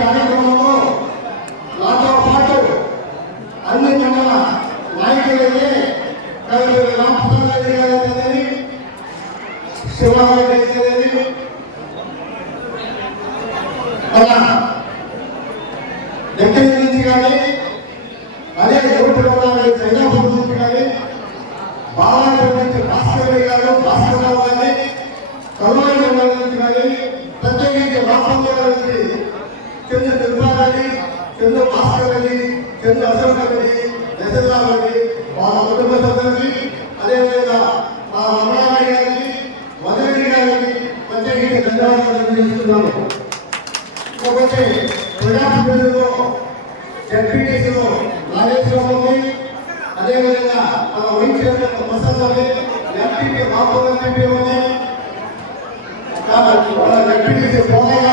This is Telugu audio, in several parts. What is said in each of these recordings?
కార్యక్రమంలో నాతో పాటు అన్ని మండల నాయకులైతే కవిత రామప్రసాద్ గారు అయితేనేమి, శివరామరెడ్డి అయితేనేమి, మన దగ్గర నుంచి కానీ అదే ఓటు సైనాపూర్ నుంచి కానీ బాగా తిరుపారెడ్డి కింద భాస్కర్ రెడ్డి చంద్ర అశోక్ రెడ్డి యశోరావు వాళ్ళ కుటుంబ సభ్యులకి అదేవిధంగా మా రమణారెడ్డి గారికి మధురి గారికి ప్రత్యేకించి ధన్యవాదాలు తెలియజేస్తున్నాము. ఒకటి ప్రజాప్రతినిధులు జడ్పీటీసీలో రాజేశ్వరం అదేవిధంగా మన వైస్ చైర్మన్ ప్రసాద్ ఉంది ఎంపీపీ బాబు ఎంపీ ఉంది వాళ్ళ పోయి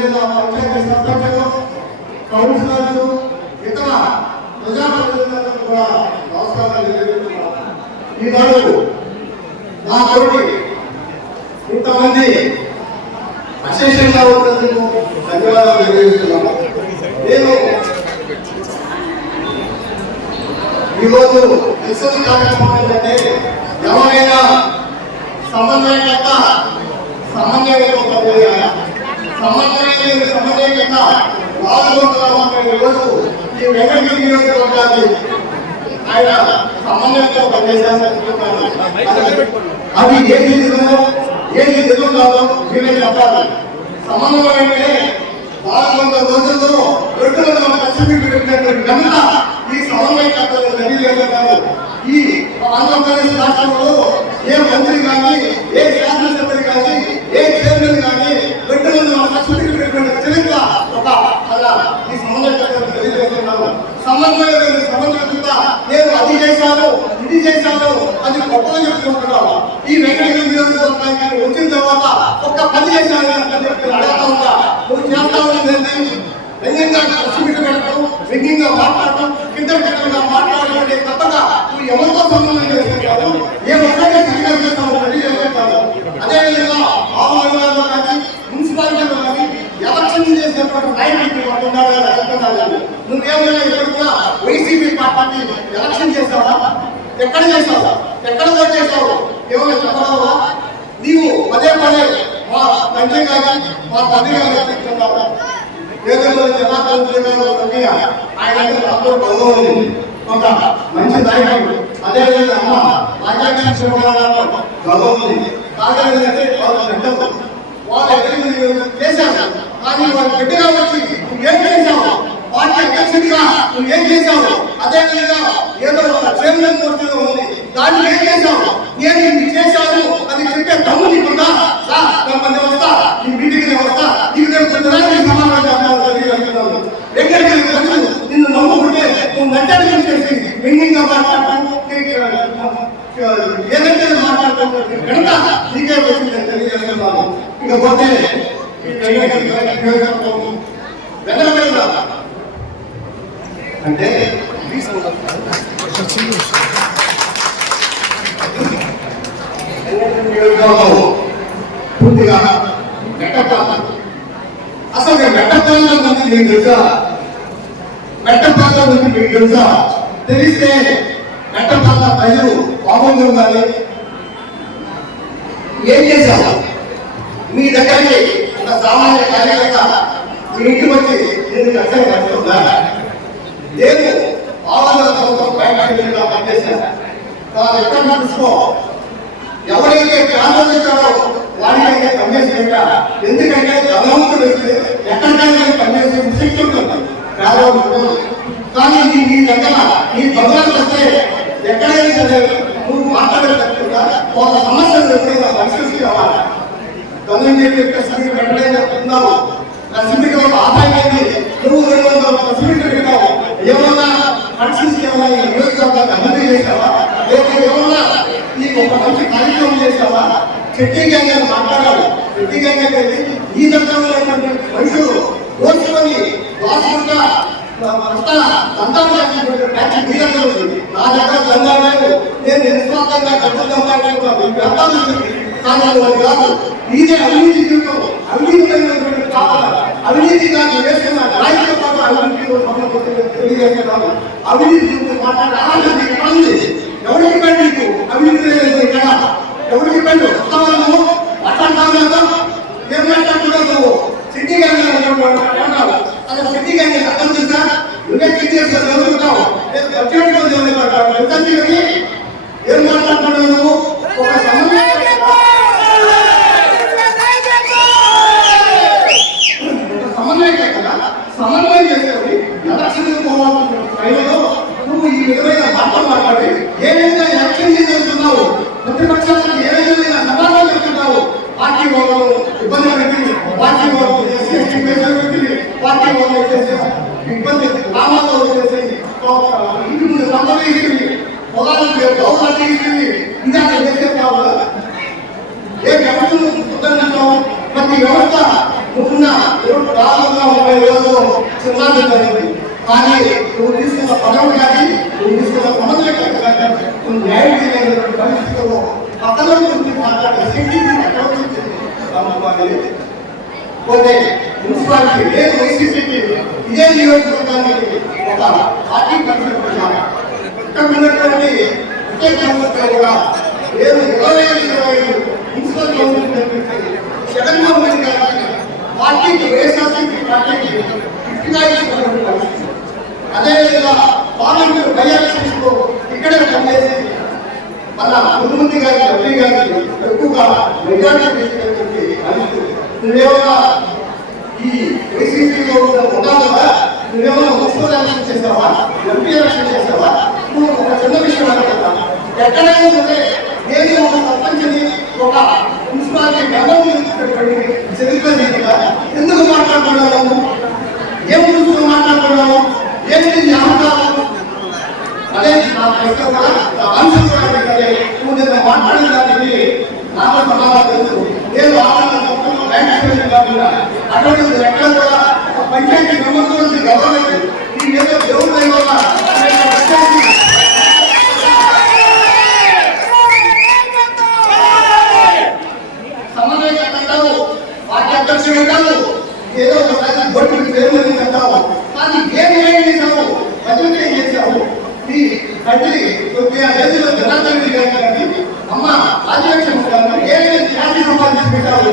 అదేవిధంగా పంచాయతీ సర్పంచులు కౌన్సిలర్స్ ఇతర ప్రజాప్రతినిధులకు కూడా నమస్కారాలు తెలియజేస్తున్నాను ఈనాడు నా కొడుకు ఇంతమంది అశేషంగా ఉన్నందుకు ధన్యవాదాలు తెలియజేస్తున్నాను నేను ఈరోజు రిసెర్చ్ కార్యక్రమం ఏంటంటే ఎవరైనా సమన్వయకర్త సమన్వయం పనిచేయాలి సమన్వయం సమన్వయకర్త రాజగోపాలరావు అనే రోజు ఈ వెంకటగిరి నియోజకవర్గాన్ని ఆయన సమన్వయంతో పనిచేశారని అది ఏది నిజమో ఏది నిజం కాదో మీరే చెప్పాలి. సమన్వయమే అంటే వందల రోజుల్లో రెండు వందల కష్టపడి ఘనత ఈ సమన్వయకర్తలు తెలియజేస్తున్నారు ఈ ఆంధ్రప్రదేశ్ రాష్ట్రంలో ఏ మంత్రి కానీ ఏ శాసనసభ్యులు కానీ ఏ చైర్మన్ కానీ రెండు వందల కష్టపడి చరిత్ర ఒక అలా ఈ సమన్వయకర్తలు తెలియజేస్తున్నారు సమన్వయం సమన్వయత నేను అది చేశాను ఇది చేశాను అది గొప్పగా చెప్పుకుంటున్నాను ఈ వెంకటగిరి నియోజకవర్గానికి వచ్చిన తర్వాత ఒక్క పని చేశాను అడగతా ఉందా నువ్వు చేస్తా ఉన్నది వ్యంగ్యంగా కష్టపెట్టి పెట్టడం వ్యంగ్యంగా మాట్లాడటం కింద కిందగా మాట్లాడడం నువ్వు ఎవరితో సంబంధం చేసుకుంటావు ఏ ఒక్కడే క్లియర్ చేస్తావు అదేవిధంగా కానీ మున్సిపాలిటీలో కానీ ఎలక్షన్ చేసేటువంటి నాయకుడికి వాళ్ళు ఉన్నారు కదా చెప్తున్నాను నువ్వేమైనా ఇక్కడ కూడా వైసీపీ పార్టీ ఎలక్షన్ చేసావా? ఎక్కడ చేసావు? ఎక్కడ ఓట్ చేసావు? ఏమైనా చెప్పగలవా? నీవు పదే పదే మా తండ్రి కానీ మా తండ్రి కానీ చెప్తున్నావు ఏదో జనార్దన్ రెడ్డి ఆయన అందరూ గౌరవం ఉంది మంచి నాయకుడు. అదేవిధంగా అమ్మ రాజాగారి శివరావు గౌరవం ఉంది అంటే వాళ్ళు పెద్దలు చేశారు కానీ వాళ్ళు గట్టిగా వచ్చి నువ్వు ఏం చేశావు? పార్టీ అధ్యక్షుడిగా నువ్వు ఏం చేశావు? అదేవిధంగా ఏదో ఒక చైర్మన్ పోస్టులో ఉంది. దాన్ని ఏం చేశావు? నేను ఇది చేశాను. అది చెప్పే దమ్ము నీకుందా? రా, కొంతమంది వస్తా. నీ మీటింగ్ వస్తా. నీకు నేను కొంత సమాధానం ఎక్కడికి ప్రజలు నిన్ను నమ్ముకుంటే నువ్వు నచ్చని చేసి వ్యంగ్యంగా మాట్లాడటం ఏదైతే మాట్లాడటం కనుక నీకే వచ్చిందని తెలియజేస్తున్నాను. ఇకపోతే మీకు తెలుసా? మెట్టపాల గురించి మీకు తెలుసా? తెలిస్తే మెట్టపాల ప్రజలు కోపంగా ఉండాలి. ఏం చేశారు మీ దగ్గరికి ఒక సామాన్య కార్యకర్త మీ ఇంటికి వచ్చి నేను కష్టం కట్టుకున్నా. నేను ఆవాల ప్రభుత్వం పైగా పనిచేశాను ఎక్కడ నడుచుకో? ఎవరైతే ప్రాంతం ఇచ్చారో వాడికైతే పనిచేసేట ఎందుకంటే ధనవంతుడు ఎక్కడికైనా పనిచేసే శక్తి ఉంటుంది. పేదవాడు కానీ నీ నీ దగ్గర నీ భగవంతు వస్తే ఎక్కడైనా సరే నువ్వు మాట్లాడేటట్టుగా ఒక సమస్యను ఎప్పుడైనా పరిష్కరించుకోవాలి తొమ్మిది చెప్పే సమయం వెంటనే చెప్తున్నావు లక్ష్మికి ఒక ఆదాయం అయింది నువ్వు రెండు వందల లక్ష్మికి పెట్టావు ఏమన్నా పరిస్థితి ఏమన్నా ఈ నియోజకవర్గాన్ని అభివృద్ధి చేసావా? లేక ఏమన్నా నీకు ఒక మంచి కార్యక్రమం చేసావా? చెట్టి గంగని మాట్లాడాలి చెట్టి గంగకి ఈ రకమైనటువంటి మనుషులు దోచుకొని దోచుకుంటా అంతా దంతం ప్యాచ్ మీ దగ్గర ఉంది. నా దగ్గర దండం నేను నిస్వార్థంగా డబ్బులు సంపాదించుకున్నాను వ్యాపారం ఉంది. కానీ అది కాదు. ఇదే అవినీతి జీవితం అవినీతిమైనటువంటి కావాలి అవినీతి వేస్తున్న అవినీతి ఎవరికి అవినీతి లేదు ఇక్కడ ఎవరికి పెండు వస్తావు ఏం మాట్లాడుతున్నావు నువ్వు? సిటీ గారి అసలు సిటీ గారిని అర్థం చేసా నువ్వే సిటీ చేస్తా చదువుకుంటావు ఏం మాట్లాడుతున్నావు నువ్వు? ఒక సమన్వయ సమన్వయం కదా సమన్వయం చేసేది ఎలక్షన్ పోవాల్సిన టైంలో నువ్వు ఈ విధమైన మాటలు మాట్లాడి ఏ విధంగా ఎలక్షన్ చేస్తున్నావు ప్రతిపక్షాలకు ఏ విధమైన సమాధానం చెప్తున్నావు పార్టీ వాళ్ళు ఇబ్బంది పెట్టి పార్టీ వాళ్ళు ఎస్సీ ఎస్టీ కేసులు పెట్టి పార్టీ వాళ్ళు చేసే ఇబ్బంది గ్రామాల్లో చేసే ఇంటి ముందు రంగులు వేసింది పొలాలకు గౌరవం వేసింది ఇంకా చేసే కావాలి ఏ వ్యవస్థను కుదరనంటావు ప్రతి వ్యవస్థ నువ్వున్న దాదాపుగా ముప్పై రోజులు చిన్నాడు జరిగింది కానీ నువ్వు తీసుకున్న పదవులు కానీ నువ్వు తీసుకున్న సమస్య కానీ నువ్వు న్యాయం చేయలేనటువంటి పరిస్థితుల్లో పక్కన గురించి మాట్లాడే శక్తి ఎక్కడ వచ్చింది పోతే మున్సిపాలిటీ లేదు వైసీపీకి ఇదే నియోజకవర్గానికి ఒక పార్టీ కన్సల్ట్ ఉన్నటువంటి ఒకే ప్రభుత్వం కూడా లేదు ఇరవై ఐదు ఇరవై ఐదు మున్సిపల్ గవర్నమెంట్ జగన్మోహన్ రెడ్డి గారికి పార్టీకి వైఎస్ఆర్సీపీ పార్టీకి ఫిఫ్టీగా అదేవిధంగా పార్లమెంట్ బై ఎలక్షన్స్లో ఇక్కడే పనిచేసి మన ముఖ్యమంత్రి గారి ఎంపీ గారికి ఎక్కువగా మెజార్టీ తీసుకున్నటువంటి పరిస్థితి నువ్వేమన్నా ఈ వైసీపీలో ఉన్నావు కదా నువ్వేమన్నా మున్సిపల్ ఎలక్షన్ చేసావా ఎంపీ ఎలక్షన్ చేసావా నువ్వు ఒక చిన్న విషయం అనుకుంటా ఎక్కడైనా సరే నేను ఒక సర్పంచ్ని ఒక మున్సిపాలిటీ మెంబర్ తీసుకున్నటువంటి చరిత్ర ఎందుకు మాట్లాడుతున్నావు ఏం చూసుకుని మాట్లాడుతున్నావు? ఏంటి అహంకారం? అదే నా ప్రశ్న కూడా నా కూడా అడిగారే. నువ్వు మాట్లాడిన దానికి నాకు సమాధానం తెలుసు నేను అటువంటి ఎక్కడ కూడా ఒక పంచాయతీ గవర్నమెంట్ ఈ దేవుడు అధ్యక్షుడు ఏదో ఒకసారి కట్టావు? కానీ ఏం ఏం నువ్వు ప్రజలకు ఏం చేశావు? నీ తండ్రి తొమ్మిది ఐదులో జనార్దన్ రెడ్డి గారు కానీ అమ్మ రాజ్యాక్షం గారు ఏదైనా ఖ్యాతి సంపాదించి పెట్టావు?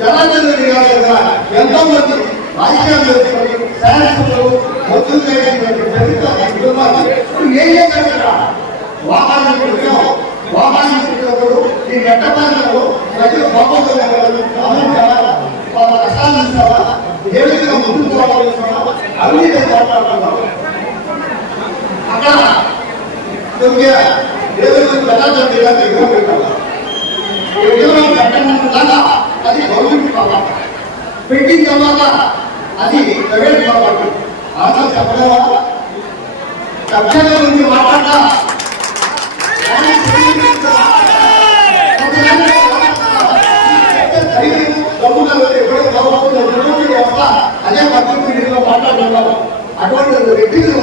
జనార్దన్ రెడ్డి గారు కదా ఎంతో మంది రాజకీయాలు చేసుకొని శాసనసభలు మొత్తం చేయడానికి చరిత్ర కుటుంబాలు ఇప్పుడు ఏం చేశారు ఇక్కడ వాహనాలు పెట్టావు వాహనాలు పెట్టినప్పుడు ఈ మెట్టపాలలో ప్రజలు బాగోతున్నారు వాళ్ళ కష్టాలు చూసావా ఏ విధంగా ముందుకు పోవాలని అవినీతి మాట్లాడుతున్నావు అక్కడ కొద్దిగా ఏదో జనార్దన్ రెడ్డి గారు ఎదురు పెట్టాలి ఉద్యోగం పెట్టకుండా అది గవర్నమెంట్ ప్రాపర్టీ పెట్టిన తర్వాత అది ప్రైవేట్ కాబట్టి అర్థం చెప్పలేవా సభ్యుల గురించి మాట్లాడతా అదే పక్కన మాట్లాడుతున్నాము అటువంటి వ్యక్తులు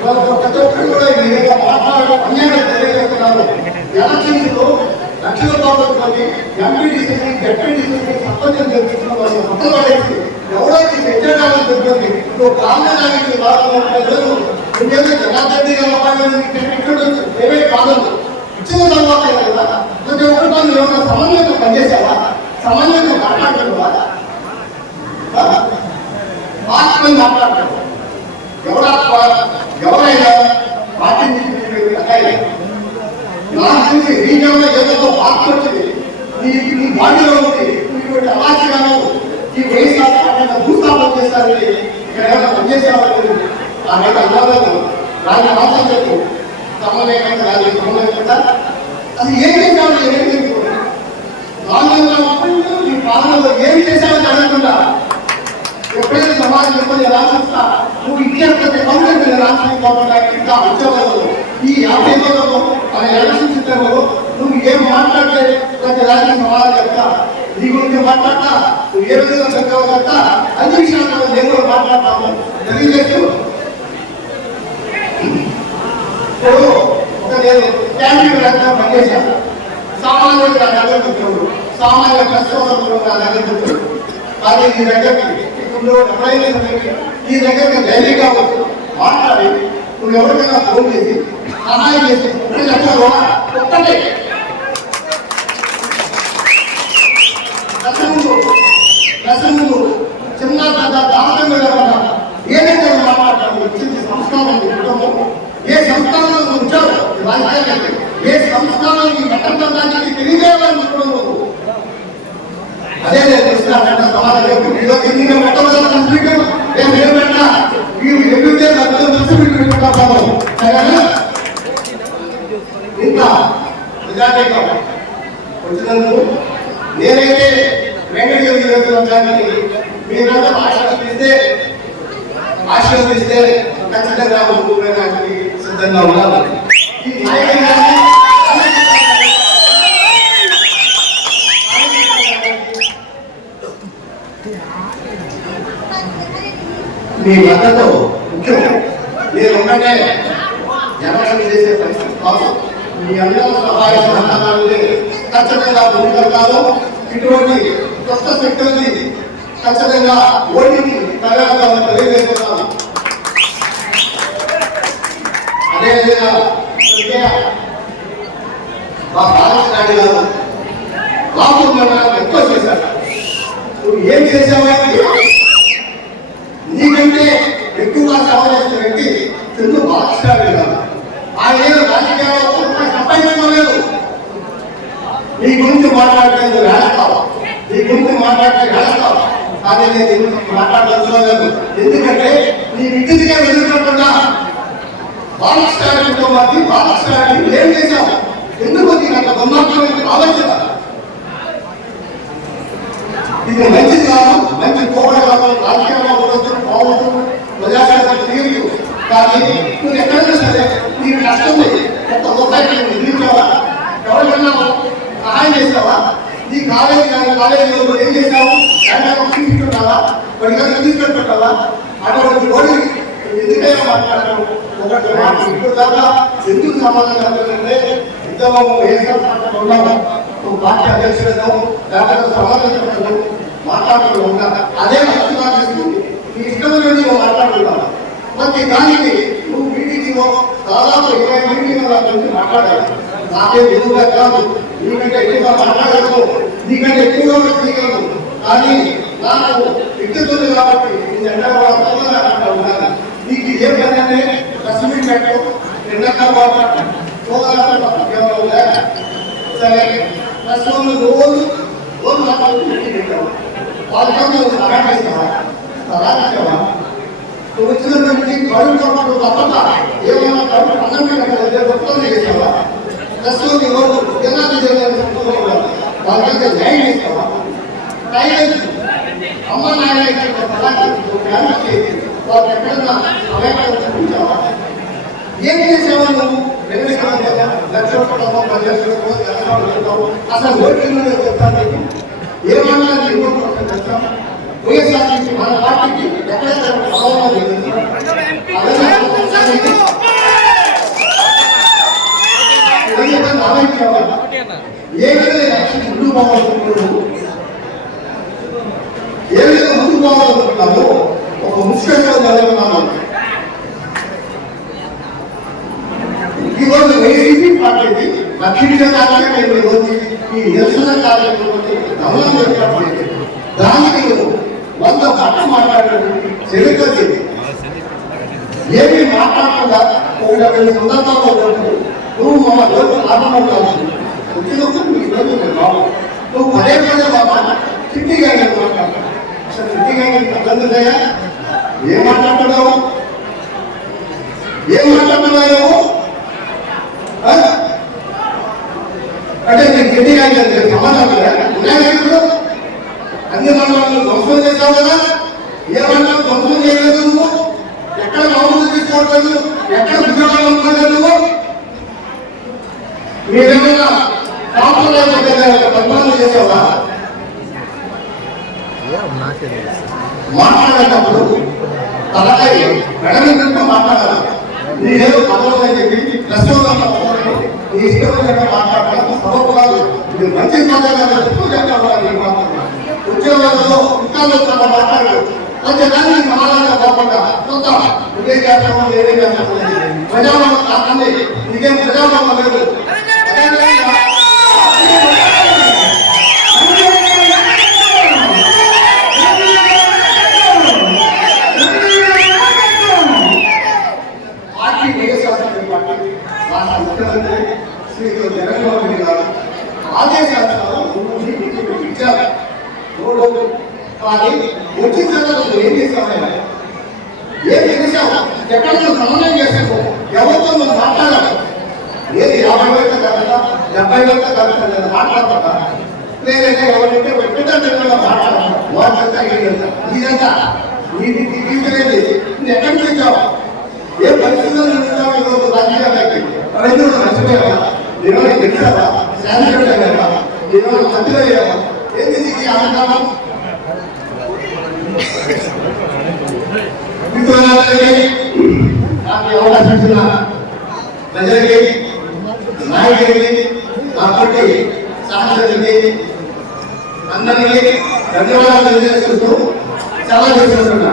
ప్రతి ఒక్కరు కూడా ఈ విధంగా మాట్లాడడం అన్యాయం తెలియజేస్తున్నారు ఎలక్షన్స్ లక్షల రూపాయలు మంది ఎంపీడీసీ జడ్పీడీసీ సర్పంచ్ వాళ్ళు మొత్తం పడేసి ఎవరో నువ్వు నువ్వేదో జనార్దన్ ఏమే కాదు ఇచ్చిన తర్వాత కదా ప్రతి ఒక్కరితో ఏమైనా సమన్వయంతో పనిచేసావా సమన్వయంతో ఎవరైనా పార్టీ నాకు తెలిసి రీజన్లో ఏదో మార్పు వచ్చింది నీ నీ బాడీలో ఉంది నీటువంటి అవాచ్యగాను ఈ వయసు భూస్థాపన చేస్తారని ఇక్కడ ఏమైనా పనిచేసేవాళ్ళు ఆ మీద అన్నదాలు రాని ఆలోచనలకు సమలేకుండా రాని సమలేకుండా అది ఏం చేశావు ఏం చేశావు నీ పాలనలో ఏం చేశావని అడగకుండా ఎప్పుడైతే సమాజం ఎప్పుడు ఎలా చూస్తా? నువ్వు ఇచ్చేటువంటి కౌంటర్ రాష్ట్రం కావడానికి ఇంకా ఉద్యోగాలు ఈ యాభై రోజుల్లో మన ఎలక్షన్ చిత్రంలో నువ్వు ఏం మాట్లాడలేదు ప్రతి రాష్ట్ర సమాజం చెప్తా. నీ గురించి మాట్లాడతా. నువ్వు ఏ విధంగా చక్కగా కదా అన్ని విషయాలు నేను కూడా మాట్లాడతాము తెలియజేస్తూ. ఇప్పుడు ఒక నేను ఫ్యామిలీ రంగంలో పనిచేశాను సామాన్యుడు నా దగ్గర కూర్చోడు సామాన్య కష్టపడుతున్న నా దగ్గర కానీ ఈ దగ్గరికి ఇప్పుడు ఎవరైనా దగ్గరికి ధైర్యంగా వచ్చి మాట్లాడి నువ్వు ఎవరికైనా ఫోన్ చేసి సహాయం చేసి ఒక్కటి చెప్పారు ఒక్కటే దశములు దశములు చిన్న పెద్ద దాంతం ఏదైతే మాట్లాడతాము వచ్చింది సంస్కారం నీ కుటుంబం. ఏ సంస్థానంలో నువ్వు ఉంచావు? రాజకీయాలకి ఏ సంస్థానం నీ దానికి తెలియజేయాలని కుటుంబం? అదే నేను తెలుస్తున్నాను సమాజం మీలో ఎన్ని మెట్టలు కంప్లీట్ నేను ఏం పెట్టా మీరు ఎదుగుతే నాకు తెలిసి మీకు పెట్టాము సరేనా నిజానికి వచ్చినందుకు నేనైతే వెంకటగిరి నియోజకవర్గానికి మీరంతా ఆశీర్వదిస్తే ఆశీర్వదిస్తే ఖచ్చితంగా ముందుకు సిద్ధంగా ఉన్నాను. ఈ నాయకుడిగానే మీ మద్దతు ముఖ్యం. నేను ఉన్నట్టే జనగణన చేసే పరిస్థితి కోసం మీ అందరూ సహాయ సహకారాన్ని ఖచ్చితంగా ముందుకెళ్తాను ఇటువంటి కొత్త శక్తుల్ని ఖచ్చితంగా ఓటికి కలగాలని తెలియజేస్తున్నాను అదేవిధంగా మా భారత నాయుడు గారు రాహుల్ ఎక్కువ చేశారు. నువ్వు ఏం చేసావని నీకంటే ఎక్కువగా సేవ చేసిన వ్యక్తి చంద్రు బాలకృష్ణ గారు. ఆయన ఏదో రాజకీయాల్లో ఒక్క సంపాదించుకోలేదు నీ గురించి మాట్లాడలేదు వేస్తావు నీ గురించి మాట్లాడితే వేస్తావు కానీ నేను నీ గురించి మాట్లాడలేదు ఎందుకంటే నీ ఇంటిదిగా ఎదుర్కొంటున్నా. బాలకృష్ణ మాది బాలకృష్ణ ఏం చేశావు? ఎందుకు నీకు అంత దుర్మార్గమైన ఆలోచన? ఇది మంచి కాదు మంచి పోవడం కాదు రాజకీయంగా ఉండొచ్చు పోవచ్చు ప్రజాసేవ తీరు కానీ నువ్వు ఎక్కడైనా సరే నీకు కష్టం ఉంది. ఒక్క రూపాయి నువ్వు నిధించావా ఎవరికన్నా సహాయం చేసావా నీ కాలేజీ కానీ కాలేజీలో ఏం చేసావు దాంట్లో తీసుకుంటావా వాడికి తీసుకెళ్ళిపెట్టావా అటువంటి ఓడి ఎందుకైనా మాట్లాడతావు? ఒకటి మాట ఎందుకు సమాధానం చెప్పాలంటే ఉద్యమం ఏ ఉన్నాము పార్టీ అధ్యక్షుడు లేకపోతే సమాధానం చెప్పడం అదే మంచిగా చేస్తుంది. నీ ఇష్టమైన నువ్వు మాట్లాడుతున్నావు ప్రతి దానికి నువ్వు మీటింగ్ దాదాపు ఇరవై మీటింగ్ మాట్లాడాలి. నాకే ఎదురుగా కాదు. నీకంటే ఎక్కువగా మాట్లాడగలను నీకంటే ఎక్కువగా చేయగలను కానీ నాకు విద్యుత్ ఉంది కాబట్టి నేను ఎండ ఉన్నాను నీకు ఏ పని అంటే కశ్మీర్ పెట్టు. ఎండాకాలం సరే. ప్రస్తుతం రోజు రోజు మాట్లాడుతూ వాళ్ళతో సహాయం చేస్తావా? సలహా ఇస్తావా నువ్వు వచ్చినటువంటి కడుపు పాటు ఏమైనా కడుపు అన్నం ప్రస్తుతం ఎవరు రోజు జనాన్ని వాళ్ళకైతే న్యాయం చేస్తావా టైం అమ్మ నాయన వాళ్ళు ఎక్కడన్నా అవేకాలు చూపించావా? ఏం చేసావా నువ్వు? లక్ష రూపాయలు పది అసలు ఓట్లు చెప్తాను ఏమన్నా నీకు మన పార్టీకి ఎక్కడైతే ప్రభావం లేదు అదే ఏ విధంగా లక్ష్యం ముందుకు పోవాలనుకుంటున్నావు ఏ విధంగా ముందుకు పోవాలనుకుంటున్నావు చదువుతున్నాము ఒక ముఖ్యంగా చదువుతున్నాము ఈరోజు వైసీపీ రక్షించే కాలంగా మేము ఈరోజు ఈ నిరసన కార్యక్రమాన్ని గమనం పెట్టినప్పుడు దానికి వంద పట్ల మాట్లాడేటువంటి చరిత్ర ఇది. ఏమీ మాట్లాడకుండా ఒక ఉన్నప్పుడు నువ్వు మమ్మ రోజు లాభంలో కాదు బాబు నువ్వు పదే పదే బాబా చిట్టిగా మాట్లాడతావు అసలు చిట్టిగా పద్ధతిగా ఏం మాట్లాడుతున్నావు ఏం మాట్లాడుతున్నావు అంటే నేను గట్టిగా సమాధానం లేదా? అన్ని మండలాలను ధ్వంసం చేశావు కదా ఏ మండలం ధ్వంసం చేయలేదు నువ్వు ఎక్కడ మామూలు తీసుకోవట్లేదు ఎక్కడ ఉద్యోగాలు అనుకోలేదు నువ్వు మీరేమైనా మాట్లాడేటప్పుడు తలకాయ మెడల గురించి మాట్లాడాలి నీరేదో పదవులు చెప్పి ప్రశ్నలు నీ ఇష్టమైన మాట్లాడడం సబబు ఇది మంచి మాట్లాడాలి ఉద్యోగాలలో ఇంకా చాలా మాట్లాడారు అంటే సమాధానం కాకుండా కొంత ఇదే చేస్తామో ఏదే చేస్తామో ప్రజాభవనం కాకండి ఇదేం ప్రజాభవనం లేదు పార్టీ వైఎస్ఆర్సీపీ పార్టీ రాష్ట్ర ముఖ్యమంత్రి శ్రీ జగన్మోహన్ రెడ్డి గారు ఆదేశాలను మీకు ఇచ్చారు మూడు కానీ వచ్చిన తర్వాత నువ్వు ఏం చేసావు ఏం చేసావు ఎక్కడ నువ్వు సమన్వయం చేసావు ఎవరితో నువ్వు మాట్లాడాలి ఏది యాభై వేల కవిత డెబ్బై వేల కవిత నేను మాట్లాడతా లేదంటే ఎవరైతే పెట్టిన మాట్లాడతాను వాళ్ళంతా ఇదంతా ఇదంతా నీది తీసుకునేది ఎక్కడికి తెచ్చావు ఏ పరిస్థితుల్లో నిందావు ఈరోజు రాజకీయాలకి అవన్నీ ఈరోజు శాంతి అయ్యావా ఈరోజు మంత్రి అయ్యావా ఏంది నీకు ఈ నాకు అవకాశం ఇచ్చిన ప్రజలకి నాయకుడికి నా అందరికీ ధన్యవాదాలు తెలియజేసుకుంటూ చాలా చేసుకుంటున్నా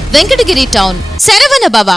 వెంకటగిరి టౌన్ శరవణ భవ